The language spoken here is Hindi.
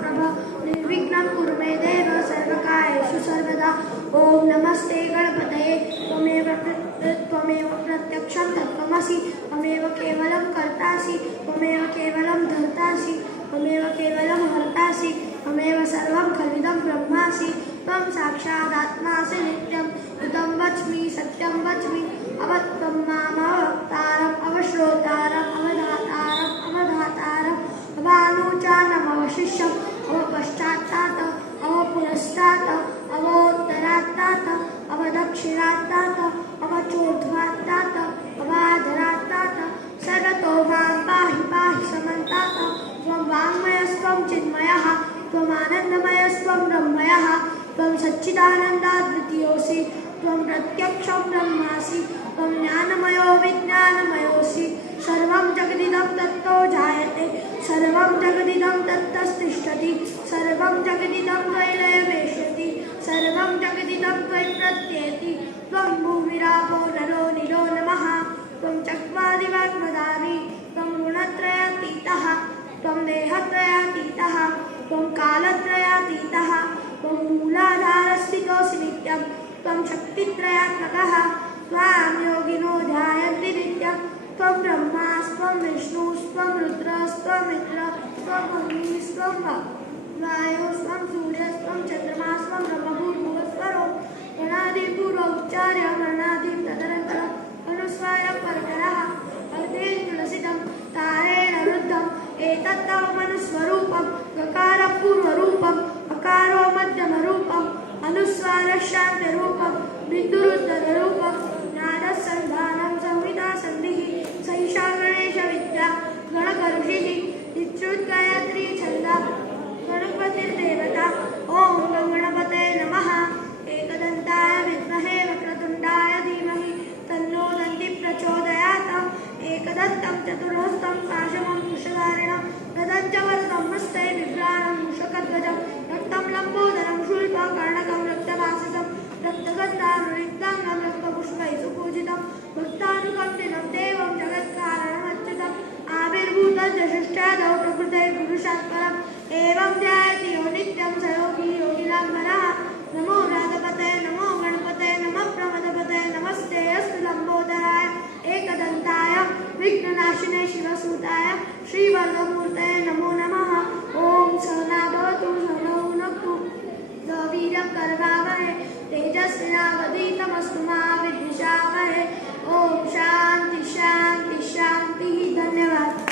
प्रभ निर्विघ्नं कुरु मे देव सर्वकार्येषु सर्वदा। ओम नमस्ते गणपतये त्वमेव प्रत्यक्षं तत्त्वमसि त्वमेव केवलं कर्तासि त्वमेव केवलं धर्तासि त्वमेव केवलं हर्तासि त्वमेव सर्वं खलिदं ब्रह्मासि त्वं साक्षादात्मासि नित्यं ऋतं वच्मि सत्यं वच्मि अवत्वं मामवक्तारम् अवश्रोतारम् अवधातारम् अवधातारम् अवानुचानम् अवशिष्यम् अवपश्चात्तात् अवपुरस्तात् अवोत्तरात्तात् अवदक्षिणात्तात् अवचोर्ध्वात्तात् अवाधरात्तात् सर्वतो मां पाहि पाहि समन्तात् त्वं वाङ्मयस्त्वं चिन्मयः त्वमानन्दमयस्त्वं ब्रह्मयः त्वं सच्चिदानन्दाद्वितीयोऽसि त्वं प्रत्यक्षं ब्रह्मासि त्वं ज्ञानमयो विज्ञानमयोऽसि सर्वं जगदिदं तत्तो जायते सर्वं जगदिदं तत्तस्तिष्ठति सर्वं जगदिदं त्वयिलयमेष्यति सर्वं जगदिदं त्वयि प्रत्येति त्वं भूमिरापो नरो निरो नमः त्वं चक्वादिवाग्मदानि त्वं गुणत्रयातीतः त्वं देहत्रयातीतः त्वं कालत्रयातीतः त्वं मूलाधारस्थितोऽसि नित्यं त्वं शक्तित्रयात्मकः त्वां योगिनो ध्यायन्ति नित्यं त्वं ब्रह्मास्त्वं विष्णुस्त्वं रुद्रस्त्वम् इंद्रस्त्वम् अग्निस्त्वं वायुस्त्वं सूर्यस्त्वं चन्द्रमास्त्वं ब्रह्मभूर्भुवस्वरो गणादिपूर्वोच्चार्य वर्णादिं तदनन्तरम् अनुस्वार परतरः अर्धेन तुलसितं तारेण रुद्धम् एतत्तव मनुस्वरूपं गकारपूर्वरूपम् अकारो मध्यमरूपम् अनुस्वारशान्तरूपं बिन्दुरुद्धररूपं नादसन्धानं संहिता सन्धिः सैषा गणेशविद्या गणकर्षिः इत्युद्गायत्री छन्दा गणपतिर्देवता। ॐ गणपतये नमः। एकदन्ताय विद्महे वक्रतुण्डाय धीमहि तन्नो दन्तिः प्रचोदयात्। एकदन्तं चतुर्हस्तं पाशमं कुशधारिणं गदं च वरदं हस्ते बिभ्राणं मूषकध्वजं रक्तं लम्बोदरं शूलपर्णकं रक्तवासितं रक्तगन्धानुरिक्ताङ्गं रक्तपुष्पैः सुपूजितं भक्तानुकम्पितं देवं जगत्कारणमच्युतम् आविर्भूतं च षष्ठ्यादौ प्रकृते पुरुषात् परम् एवं ध्यायति यो नित्यं स योगी योगिनाम्बरः। नमो राधपतये नमो गणपतये नमः प्रमदपतये नमस्ते अस्तु लम्बोदराय एकदन्ताय विघ्ननाशिने शिवसुताय श्रीवरदमूर्तये नमो नमः। ॐ सहना भवतु सहनौ भुनक्तु वीर्यं करवावहै तेजस्विनावधीतमस्तु मा विद्विषावहै। ॐ शान्ति शान्ति शान्तिः। धन्यवाद।